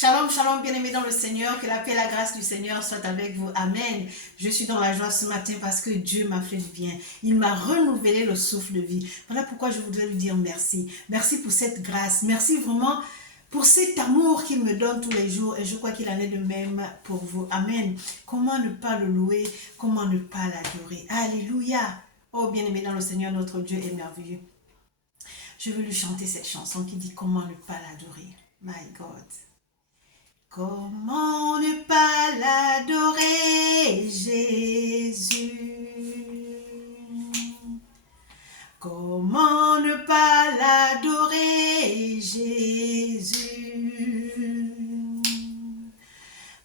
Shalom, shalom, bien-aimés dans le Seigneur, que la paix et la grâce du Seigneur soient avec vous. Amen. Je suis dans la joie ce matin parce que Dieu m'a fait du bien. Il m'a renouvelé le souffle de vie. Voilà pourquoi je voudrais lui dire merci. Merci pour cette grâce. Merci vraiment pour cet amour qu'il me donne tous les jours et je crois qu'il en est de même pour vous. Amen. Comment ne pas le louer? Comment ne pas l'adorer? Alléluia. Oh, bien-aimés dans le Seigneur, notre Dieu est merveilleux. Je veux lui chanter cette chanson qui dit comment ne pas l'adorer. My God. Comment ne pas l'adorer, Jésus? Comment ne pas l'adorer, Jésus?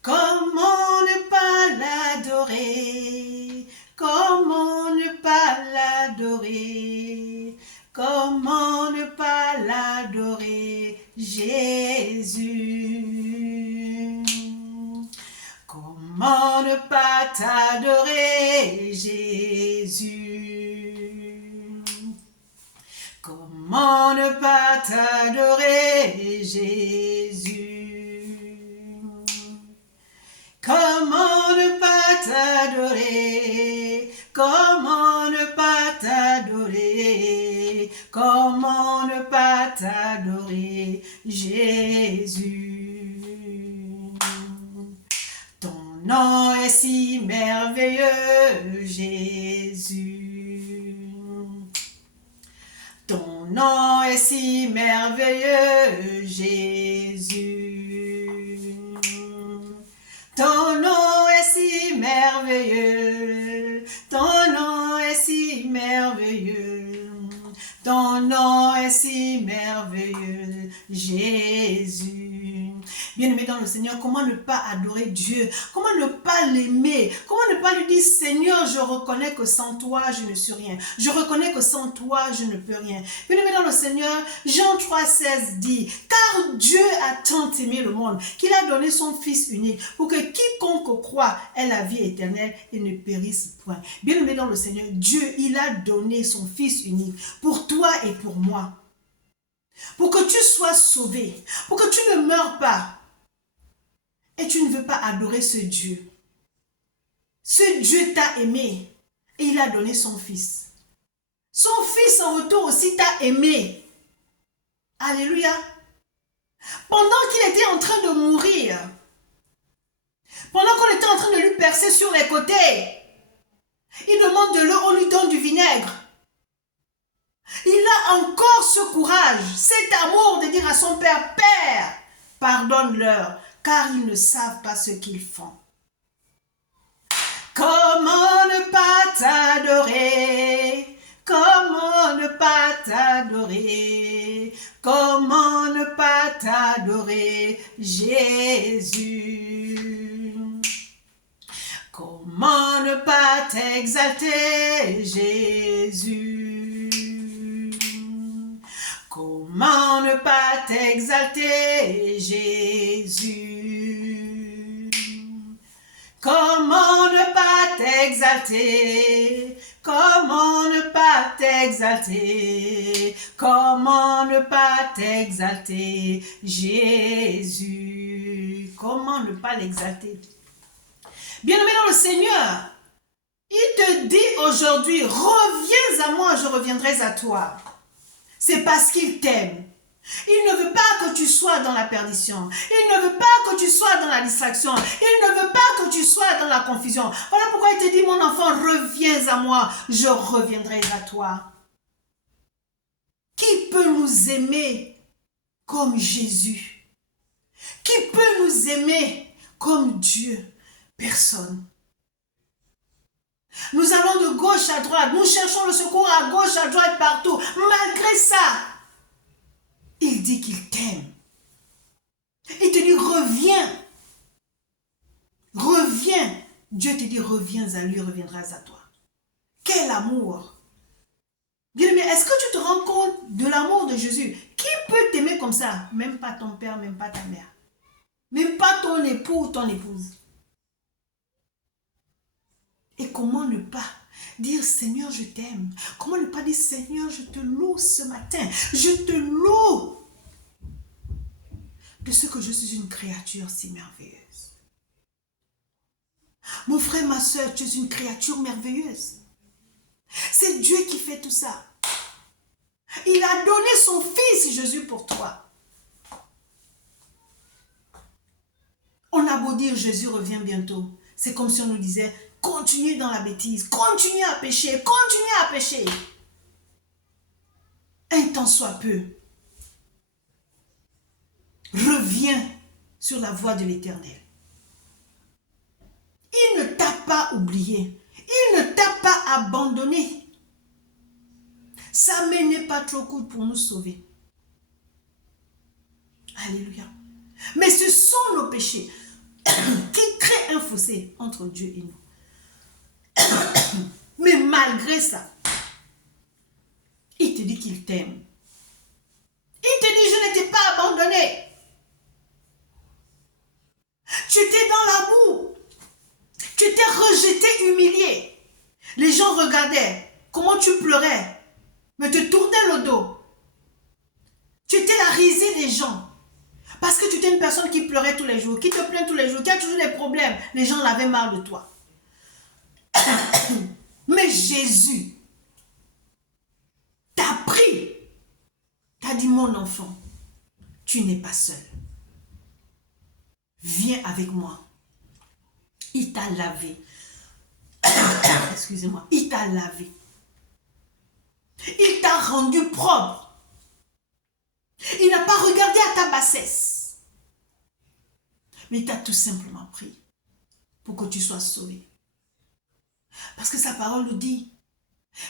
Comment ne pas l'adorer? Comment ne pas l'adorer? Comment ne pas l'adorer, Jésus? Comment ne pas t'adorer, Jésus? Comment ne pas t'adorer, Jésus? Comment ne pas t'adorer? Comment ne pas t'adorer? Comment ne pas t'adorer, Jésus? Ton nom est si merveilleux, Jésus. Ton nom est si merveilleux, Jésus. Ton nom est si merveilleux. Ton nom est si merveilleux. Ton nom est si merveilleux, Jésus. Bien-aimé dans le Seigneur, comment ne pas adorer Dieu? Comment ne pas l'aimer? Comment ne pas lui dire, Seigneur, je reconnais que sans toi, je ne suis rien. Je reconnais que sans toi, je ne peux rien. Bien-aimé dans le Seigneur, Jean 3,16 dit, car Dieu a tant aimé le monde qu'il a donné son Fils unique pour que quiconque croit ait la vie éternelle et ne périsse point. Bien-aimé dans le Seigneur, Dieu, il a donné son Fils unique pour toi et pour moi. Pour que tu sois sauvé, pour que tu ne meurs pas. Et tu ne veux pas adorer ce Dieu. Ce Dieu t'a aimé et il a donné son Fils. Son Fils en retour aussi t'a aimé. Alléluia. Pendant qu'il était en train de mourir, pendant qu'on était en train de lui percer sur les côtés, il demande de l'eau, on lui donne du vinaigre. Il a encore ce courage, cet amour de dire à son Père, Père, pardonne-leur, car ils ne savent pas ce qu'ils font. Comment ne pas t'adorer? Comment ne pas t'adorer? Comment ne pas t'adorer, Jésus? Comment ne pas t'exalter, Jésus? Comment ne pas t'exalter, Jésus? Comment ne pas t'exalter? Comment ne pas t'exalter? Comment ne pas t'exalter, Jésus? Comment ne pas l'exalter? Bien-aimé dans le Seigneur, il te dit aujourd'hui, reviens à moi, je reviendrai à toi. C'est parce qu'il t'aime. Il ne veut pas que tu sois dans la perdition. Il ne veut pas que tu sois dans la distraction. Il ne veut pas que tu sois dans la confusion. Voilà pourquoi il te dit, mon enfant, reviens à moi, je reviendrai à toi. Qui peut nous aimer comme Jésus? Qui peut nous aimer comme Dieu? Personne. Nous allons de gauche à droite, nous cherchons le secours à gauche, à droite, partout. Malgré ça, il dit qu'il t'aime. Il te dit reviens. Reviens. Dieu te dit reviens à lui, reviendras à toi. Quel amour. Bien-aimé, est-ce que tu te rends compte de l'amour de Jésus? Qui peut t'aimer comme ça? Même pas ton père, même pas ta mère. Même pas ton époux ou ton épouse. Et comment ne pas dire Seigneur je t'aime? Comment ne pas dire Seigneur je te loue ce matin? Je te loue. de ce que je suis une créature si merveilleuse. Mon frère, ma soeur, tu es une créature merveilleuse. C'est Dieu qui fait tout ça. Il a donné son fils Jésus pour toi. On a beau dire Jésus revient bientôt. C'est comme si on nous disait, continuez dans la bêtise, continuez à pécher, continuez à pécher. Un temps soit peu. Reviens sur la voie de l'Éternel. Il ne t'a pas oublié. Il ne t'a pas abandonné. Sa main n'est pas trop courte pour nous sauver. Alléluia. Mais ce sont nos péchés qui créent un fossé entre Dieu et nous. Mais malgré ça, il te dit qu'il t'aime. Il te dit, je ne t'ai pas abandonné. Tu étais dans la boue. Tu t'es rejeté, humilié. Les gens regardaient comment tu pleurais, mais te tournaient le dos. Tu étais la risée des gens. Parce que tu étais une personne qui pleurait tous les jours, qui te plaint tous les jours, qui a toujours des problèmes. Les gens avaient marre de toi. Mais Jésus t'a pris. T'as dit, mon enfant, tu n'es pas seul. Viens avec moi. Il t'a lavé. Excusez-moi. Il t'a lavé. Il t'a rendu propre. Il n'a pas regardé à ta bassesse. Mais il t'a tout simplement pris pour que tu sois sauvé. Parce que sa parole nous dit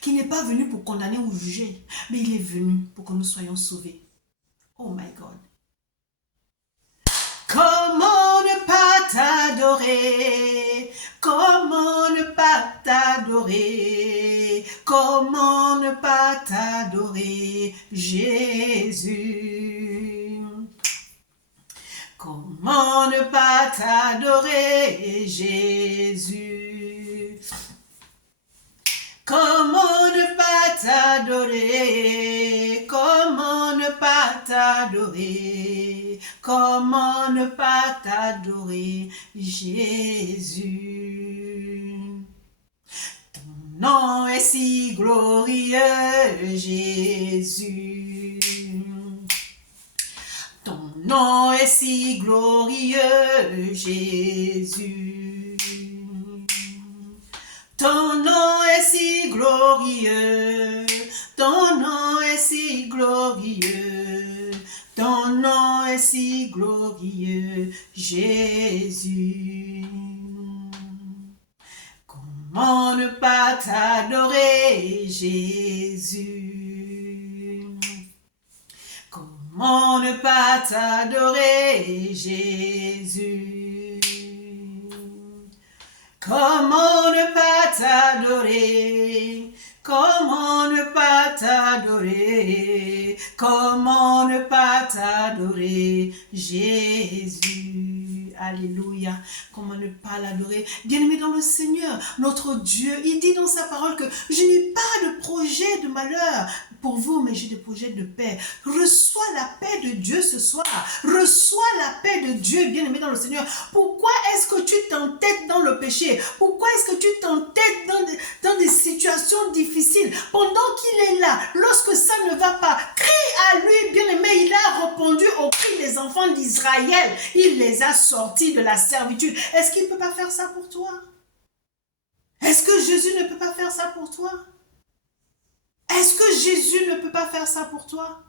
qu'il n'est pas venu pour condamner ou juger, mais il est venu pour que nous soyons sauvés. Oh my God. Comment ne pas t'adorer? Comment ne pas t'adorer? Comment ne pas t'adorer, Jésus? Comment ne pas t'adorer, Jésus? Comment ne pas t'adorer? Comment ne pas t'adorer? Comment ne pas t'adorer, Jésus? Ton nom est si glorieux, Jésus. Ton nom est si glorieux, Jésus. Ton nom est si glorieux, ton nom est si glorieux, ton nom est si glorieux, Jésus. Comment ne pas t'adorer, Jésus? Comment ne pas t'adorer, Jésus? Comment ne pas t'adorer? Comment ne pas t'adorer? Comment ne pas t'adorer, Jésus? Alléluia. Comment ne pas l'adorer? Bien-aimé dans le Seigneur, notre Dieu, il dit dans sa parole que je n'ai pas de projet de malheur pour vous, mais j'ai des projets de paix. Reçois la paix de Dieu ce soir. Reçois la paix de Dieu, bien-aimé dans le Seigneur. Pourquoi est-ce que tu t'entêtes dans le péché? Pourquoi est-ce que tu t'entêtes dans des situations difficiles? Pendant qu'il est là, lorsque ça ne va pas, crie à lui, bien-aimé. Il a répondu aux cris des enfants d'Israël. Il les a sortis de la servitude. Est-ce qu'il ne peut pas faire ça pour toi? Est-ce que Jésus ne peut pas faire ça pour toi? Est-ce que Jésus ne peut pas faire ça pour toi?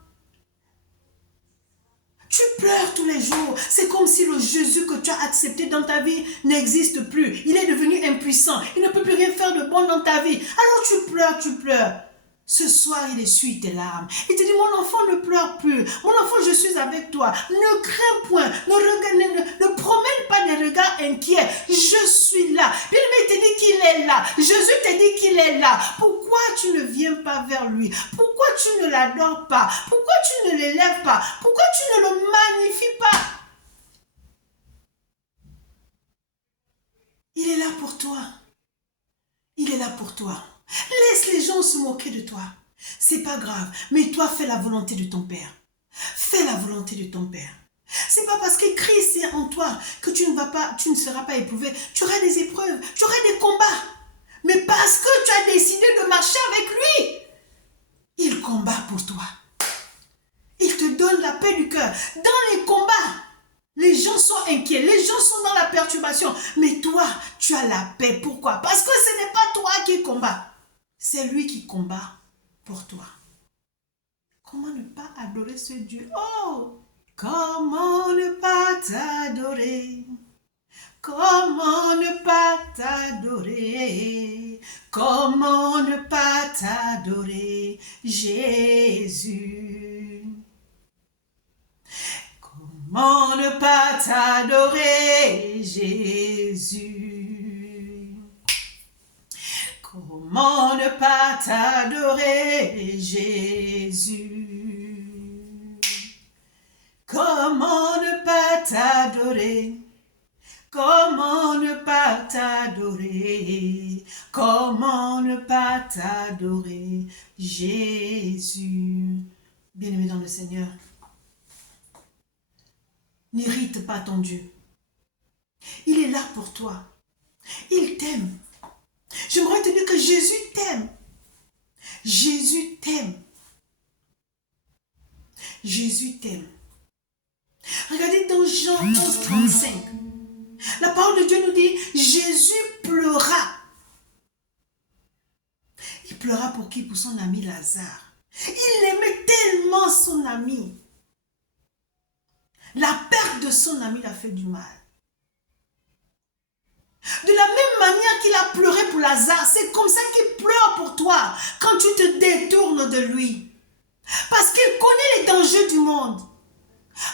Tu pleures tous les jours. C'est comme si le Jésus que tu as accepté dans ta vie n'existe plus. Il est devenu impuissant. Il ne peut plus rien faire de bon dans ta vie. Alors tu pleures, tu pleures. Ce soir, il essuie tes larmes. Il te dit, mon enfant, ne pleure plus. Mon enfant, je suis avec toi. Ne crains point. Ne promène pas des regards inquiets. Je suis là. Bien aimé, il te dit qu'il est là. Jésus te dit qu'il est là. Pourquoi tu ne viens pas vers lui? Pourquoi tu ne l'adores pas? Pourquoi tu ne l'élèves pas? Pourquoi tu ne le magnifies pas? Il est là pour toi. Il est là pour toi. Laisse les gens se moquer de toi. C'est pas grave. Mais toi, fais la volonté de ton Père. Fais la volonté de ton Père. C'est pas parce que Christ est en toi que tu ne seras pas éprouvé. Tu auras des épreuves, tu auras des combats. Mais parce que tu as décidé de marcher avec lui, il combat pour toi. Il te donne la paix du cœur. Dans les combats, les gens sont inquiets, les gens sont dans la perturbation. Mais toi, tu as la paix. Pourquoi? Parce que ce n'est pas toi qui combats. C'est lui qui combat pour toi. Comment ne pas adorer ce Dieu? Oh! Comment ne pas t'adorer? Comment ne pas t'adorer? Comment ne pas t'adorer, Jésus? Comment ne pas t'adorer, Jésus? Comment ne pas t'adorer, Jésus? Comment ne pas t'adorer? Comment ne pas t'adorer? Comment ne pas t'adorer, Jésus? Bien-aimé dans le Seigneur, n'irrite pas ton Dieu. Il est là pour toi. Il t'aime. J'aimerais te dire que Jésus t'aime. Jésus t'aime. Jésus t'aime. Regardez dans Jean 11, 35. La parole de Dieu nous dit, Jésus pleura. Il pleura pour qui? Pour son ami Lazare. Il aimait tellement son ami. La perte de son ami l'a fait du mal. De la même manière qu'il a pleuré pour Lazare, c'est comme ça qu'il pleure pour toi quand tu te détournes de lui. Parce qu'il connaît les dangers du monde.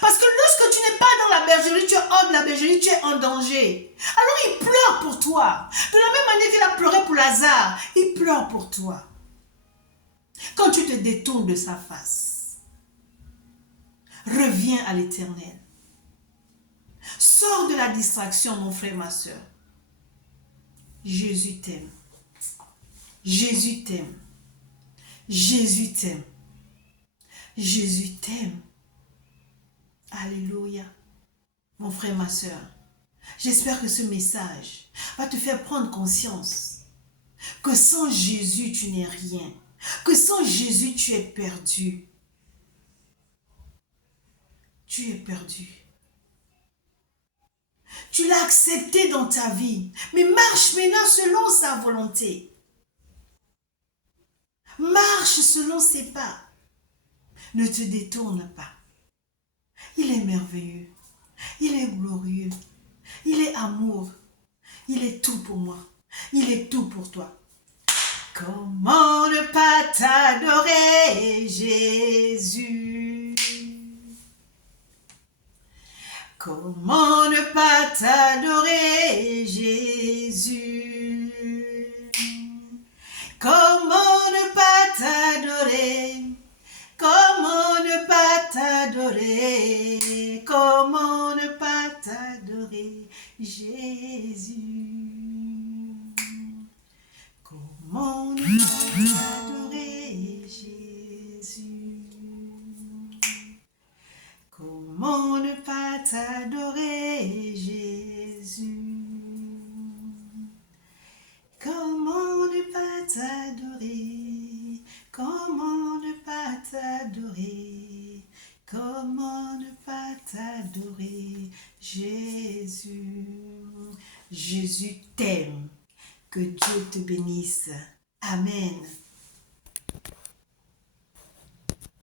Parce que lorsque tu n'es pas dans la bergerie, tu es hors de la bergerie, tu es en danger. Alors il pleure pour toi. De la même manière qu'il a pleuré pour Lazare, il pleure pour toi. Quand tu te détournes de sa face, reviens à l'Éternel. Sors de la distraction, mon frère, ma soeur. Jésus t'aime. Jésus t'aime. Jésus t'aime. Jésus t'aime. Alléluia. Mon frère, ma soeur, j'espère que ce message va te faire prendre conscience que sans Jésus, tu n'es rien. Que sans Jésus, tu es perdu. Tu es perdu. Tu l'as accepté dans ta vie, mais marche maintenant selon sa volonté. Marche selon ses pas. Ne te détourne pas. Il est merveilleux. Il est glorieux. Il est amour. Il est tout pour moi. Il est tout pour toi. Comment ne pas t'adorer, Jésus? Comment ne pas t'adorer, Jésus? Comment ne pas t'adorer? Comment ne pas t'adorer? Comment ne pas t'adorer, Jésus? Comment ne pas t'adorer, Jésus? Comment ne pas t'adorer, Jésus? Comment ne pas t'adorer? Comment ne pas t'adorer? Comment ne pas t'adorer, Jésus? Jésus t'aime. Que Dieu te bénisse. Amen.